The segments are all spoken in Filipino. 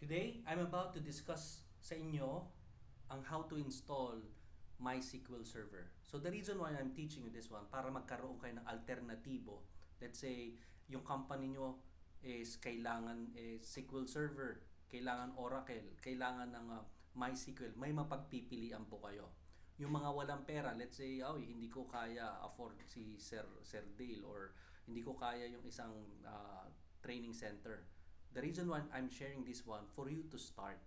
Today, I'm about to discuss sa inyo ang how to install MySQL Server. So the reason why I'm teaching you this one, para magkaroon kayo ng alternatibo. Let's say, yung company nyo is kailangan SQL Server, kailangan Oracle, kailangan ng MySQL, may mapagpipilian po kayo. Yung mga walang pera, let's say, oh, hindi ko kaya afford si Sir Dale, or hindi ko kaya yung isang training center. The reason why I'm sharing this one, for you to start.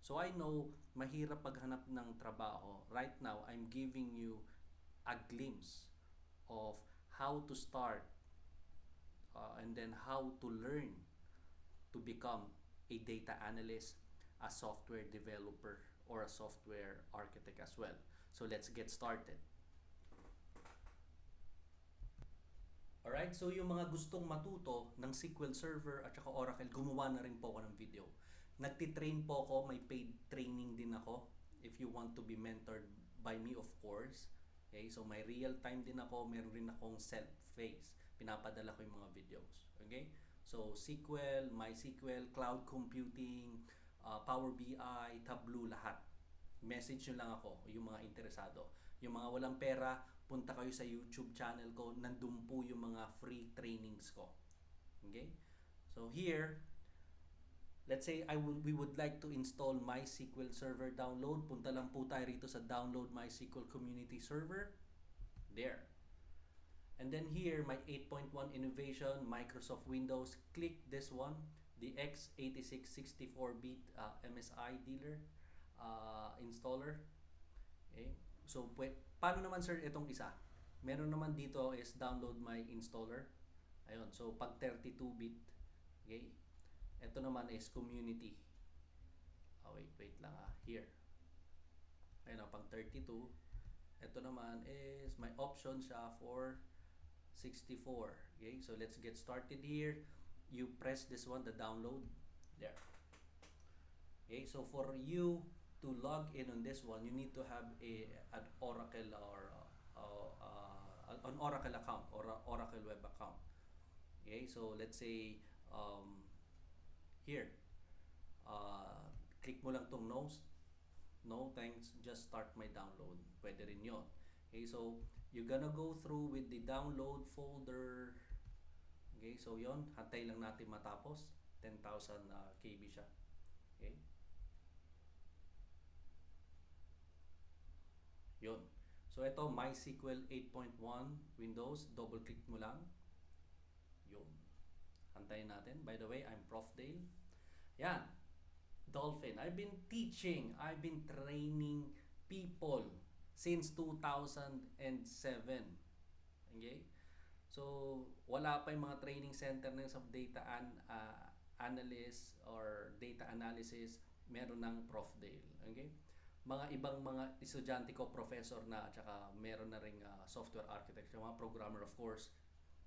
So I know mahirap paghanap ng trabaho. Right now, I'm giving you a glimpse of how to start, and then how to learn to become a data analyst, a software developer, or a software architect as well. So let's get started. Alright, so yung mga gustong matuto ng SQL Server at saka Oracle, gumawa na rin po ako ng video. Nagtitrain po ako, may paid training din ako. If you want to be mentored by me, of course. Okay, so may real time din ako, meron rin akong self-face. Pinapadala ko yung mga videos. Okay? So SQL, MySQL, cloud computing, Power BI, Tableau, lahat. Message nyo lang ako, yung mga interesado. Yung mga walang pera, punta kayo sa YouTube channel ko, nandun po yung mga free trainings ko. Okay? So here, let's say we would like to install MySQL Server download. Punta lang po tayo rito sa Download MySQL Community Server. There. And then here, my 8.1 Innovation, Microsoft Windows. Click this one, the x86 64-bit MSI dealer installer. Okay? So, paano naman sir itong isa? Meron naman dito is download my installer. Ayun, so pag 32-bit, okay? Ito naman is community. Wait lang here. Ayun, pag 32. Ito naman is my option siya for 64. Okay, so let's get started here. You press this one, the download. There. Okay, so for you to log in on this one, you need to have an Oracle or an Oracle account or an Oracle web account. Okay, so let's say here, click mo lang tong no thanks, just start my download. Pwede rin yun. Okay, so you're gonna go through with the download folder. Okay, so yon, hantay lang natin matapos. 10,000 KB siya. Okay. Yon. So ito, MySQL 8.1 Windows, double click mo lang. Yon. Hantayin natin. By the way, I'm Prof. Dale. Yan. Dolphin. I've been teaching, I've been training people since 2007. Okay? So, wala pa yung mga training center na of data analyst or data analysis, meron ng Prof. Dale. Okay? Mga ibang mga estudyante ko, professor na, at saka meron na ring software architect, mga programmer of course.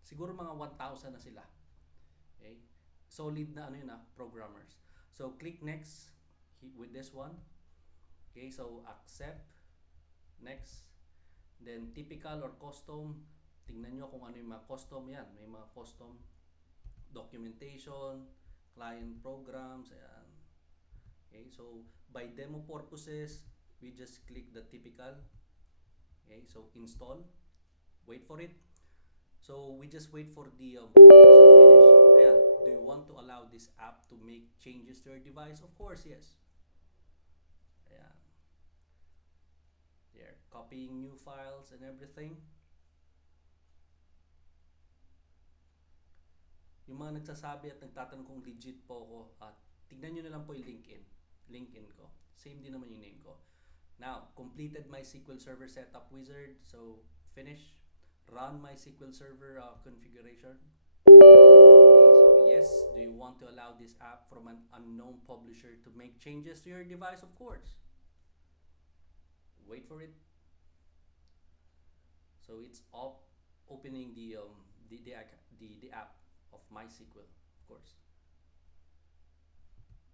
Siguro mga 1,000 na sila. Okay? Solid na programmers. So, click next with this one. Okay, so accept. Next. Then, typical or custom. Tingnan nyo kung ano yung mga custom yan. May mga custom documentation, client programs, ayan. Okay, so by demo purposes, we just click the typical. Okay, so install. Wait for it. So we just wait for the process to finish. Ayan, do you want to allow this app to make changes to your device? Of course, yes. Ayan. There, copying new files and everything. Yung mga nagsasabi at nagtatanong kung legit po ako, tignan nyo na lang po yung LinkedIn ko. Same din naman yung name ko. Now, completed my SQL Server setup wizard. So, finish. Run my SQL Server configuration. Okay, so yes, do you want to allow this app from an unknown publisher to make changes to your device? Of course. Wait for it. So it's opening the app of MySQL, of course.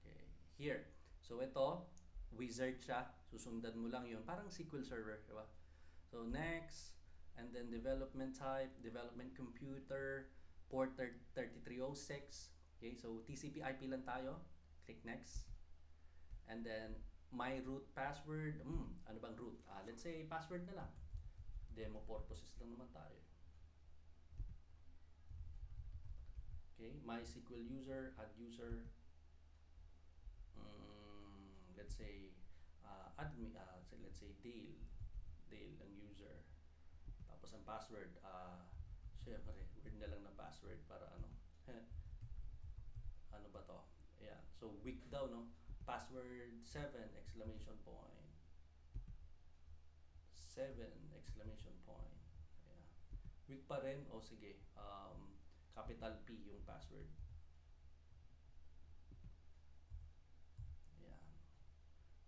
Okay, here. So ito, wizard siya. Susundan mo lang yun. Parang SQL Server, di ba? So next, and then development type, development computer, port 3306. Okay, so TCP IP lang tayo. Click next. And then, my root password. Ano bang root? Let's say, password na lang. Demo purposes lang naman tayo. Okay, MySQL user, add user. Let's say, admin, so let's say Dale ang user. Tapos ang password, syempre, word na lang na password para ano. Ano ba to? Ayan. So, weak daw, no? Password 7, exclamation point. 7, exclamation point. Ayan. Weak pa rin? O sige, capital P yung password. Ayan.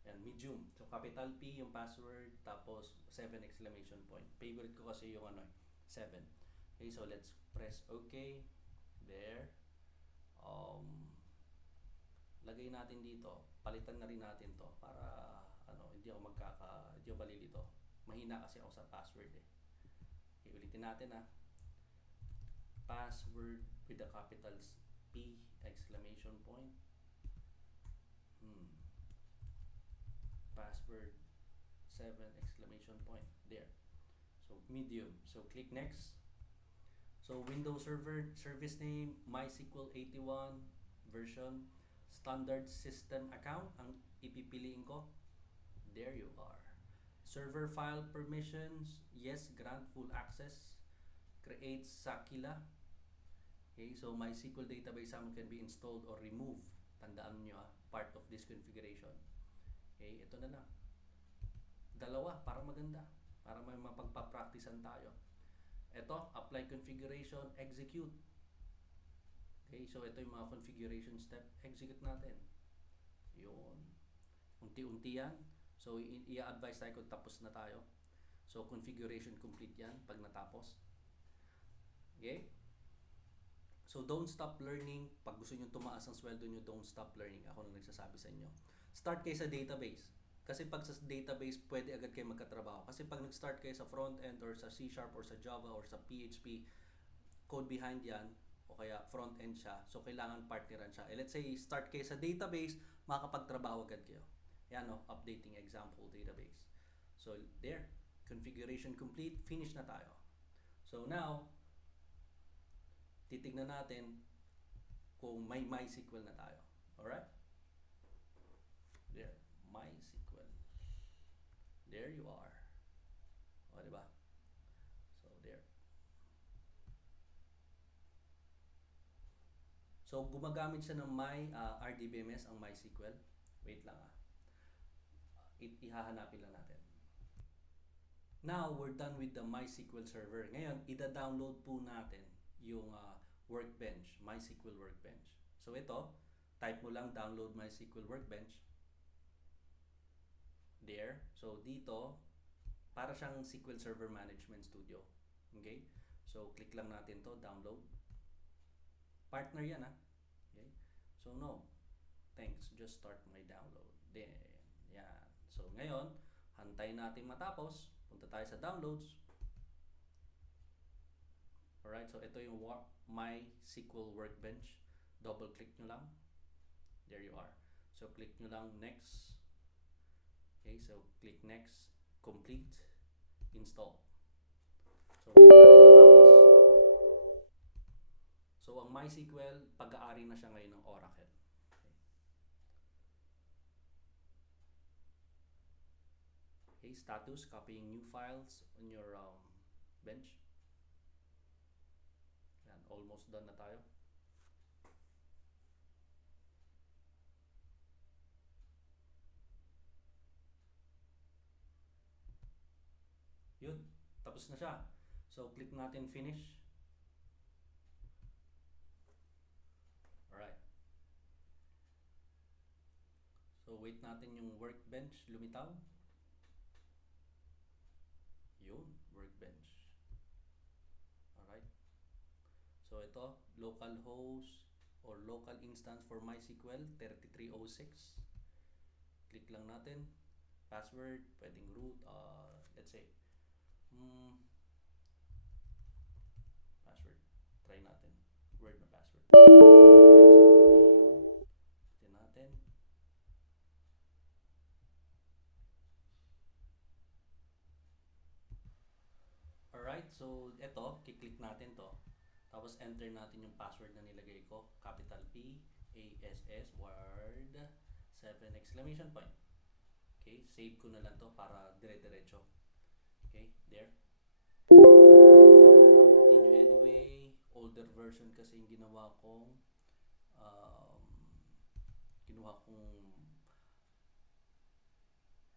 Ayan, medium. So, capital P yung password, tapos 7, exclamation point. Favorite ko kasi yung ano, 7. Okay, so let's press OK. There. Lagay natin dito, palitan na rin natin to para ano, hindi ako malilito. Mahina kasi ako sa password eh. Okay, ulitin natin Password with the capitals P, exclamation point. Password 7, exclamation point. There. So medium. So click next. So Windows Server, service name, MySQL 81 version, standard system account ang ipipiliin ko. There you are. Server file permissions, yes, grant full access. Create Sakila. Okay, so MySQL database can be installed or removed. Tandaan nyo part of this configuration. Okay, ito na na. Dalawa, para maganda. Para may mapagpa-practicean tayo. Ito, apply configuration, execute. Okay, so ito yung mga configuration step. Execute natin. Yun. Unti-unti yan. So, i-advise tayo kung tapos na tayo. So, configuration complete yan pag natapos. Okay? So, don't stop learning. Pag gusto nyo tumaas ang sweldo nyo, don't stop learning. Ako na nagsasabi sa inyo. Start kayo sa database. Kasi pag sa database, pwede agad kayo magkatrabaho. Kasi pag nag-start kayo sa front-end or sa C# or sa Java or sa PHP, code behind yan, o kaya front-end siya, so kailangan partneran siya. Let's say, start kayo sa database, makakapagtrabaho agad kayo. Yan updating example database. So, there. Configuration complete. Finish na tayo. So, now, titignan natin kung may MySQL na tayo. Alright? There. MySQL. There you are. O, diba? So, there. So, gumagamit siya ng RDBMS, ang MySQL. Wait lang ihahanapin lang natin. Now, we're done with the MySQL server. Ngayon, ida-download po natin yung Workbench, MySQL Workbench. So, ito, type mo lang download MySQL Workbench. There. So, dito, para siyang SQL Server Management Studio. Okay? So, click lang natin to, download. Partner yan Okay? So, no. Thanks. Just start my download. Then, yan. So, ngayon, hantayin natin matapos. Punta tayo sa downloads. Alright, so ito yung MySQL Workbench. Double click nyo lang. There you are. So, click nyo lang next. Okay, so click next, complete, install. So, wait natin matapos. So, ang MySQL, pag-aari na siya ngayon ng Oracle. Okay, status, copying new files on your bench. Yan, almost done na tayo. Yun, tapos na siya. So, click natin finish. Alright. So, wait natin yung workbench lumitaw. Yun, workbench. Alright. So, ito, localhost or local instance for MySQL 3306. Click lang natin. Password, pwedeng root, let's say, password. Try natin. Word na password. Alright, so ito natin. natin. Alright, so ito, kiklik natin to. Tapos enter natin yung password na nilagay ko. Capital P, ASS, word, 7 exclamation point. Okay, save ko na lang to para dire-diretso. Okay, there. Continue anyway. Older version kasi yung um, ginawa kong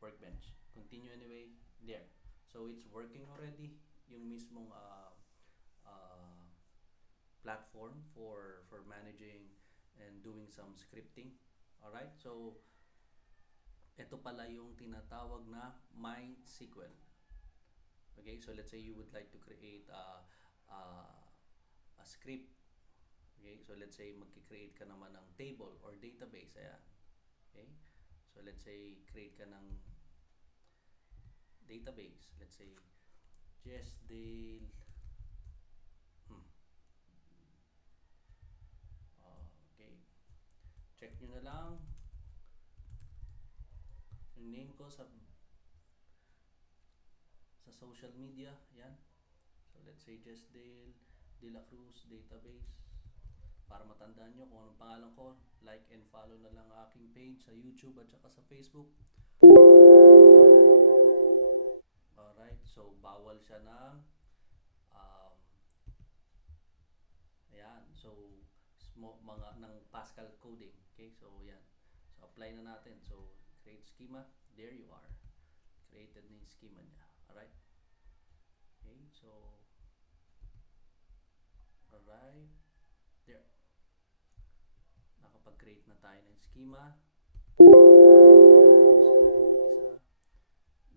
workbench. Continue anyway, there. So it's working already. Yung mismong uh, platform for managing and doing some scripting. Alright, so ito pala yung tinatawag na MySQL. Okay, so let's say you would like to create a script. Okay, so let's say magki-create ka naman ng table or database. Ayan. Okay, so let's say create ka ng database. Let's say Jesdale. Okay, check nyo na lang yung name ko sa social media. Yan, so let's say Jesdale De La Cruz Database para matandaan nyo kung anong pangalan ko. Like and follow na lang aking page sa YouTube at saka sa Facebook. Alright, so bawal siya ng ayan, so mga ng Pascal coding. Okay, so yan, so apply na natin. So create schema, there you are, created na yung schema niya. Alright, okay, so alright, there, nakapag-create na tayo ng schema.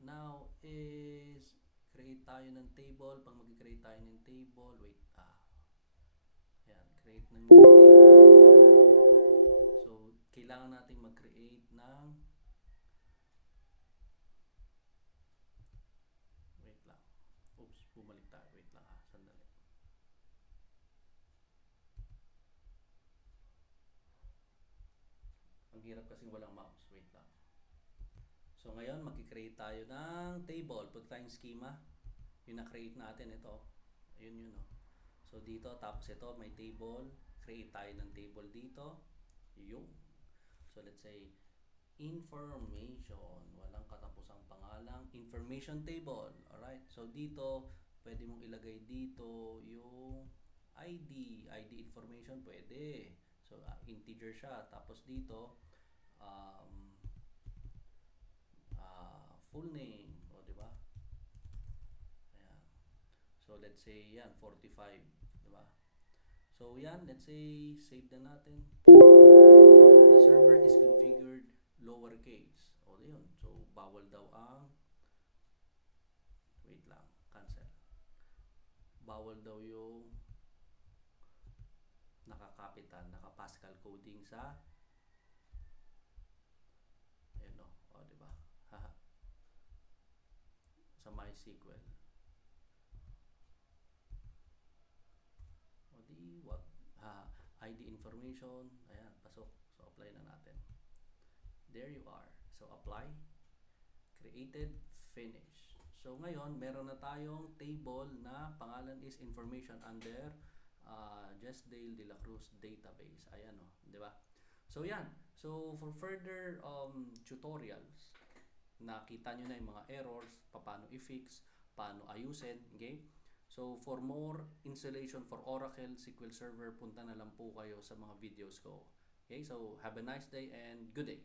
Now is create tayo ng table. Pag mag-create tayo ng table, wait, ayan, create ng new table. So kailangan natin mag-create ng, wait lang, oops, bumalik tayo, wait lang sandali. Ang hirap kasing walang mouse, wait lang. So ngayon, mag-create tayo ng table. Put tayong schema. Yung na-create natin, ito. Ayun yun, oh. So dito, tapos ito, may table. Create tayo ng table dito. Yung. So let's say, information. Walang katapusang pangalang. Information table. Alright. So dito, pwede mong ilagay dito yung ID. ID information, pwede. So integer siya. Tapos dito, full name, o di ba? Ayan. So let's say yan 45, di ba? So yan, let's say save na natin. The server is configured lowercase. O yun. So bawal daw ang, wait lang, cancel. Bawal daw yung naka-capital, naka-Pascal coding sa, ayun, o di ba? Haha. Sa MySQL. O di, wag. ID information, ayan, pasok. So apply na natin. There you are. So apply, created, finish. So ngayon, meron na tayong table na pangalan is information under Jesdale De La Cruz database. Ayan, o, di ba? So yan. So for further tutorials, nakita nyo na yung mga errors, paano i-fix, paano ayusin, okay? So for more installation for Oracle SQL Server, punta na lang po kayo sa mga videos ko. Okay, so have a nice day and good day.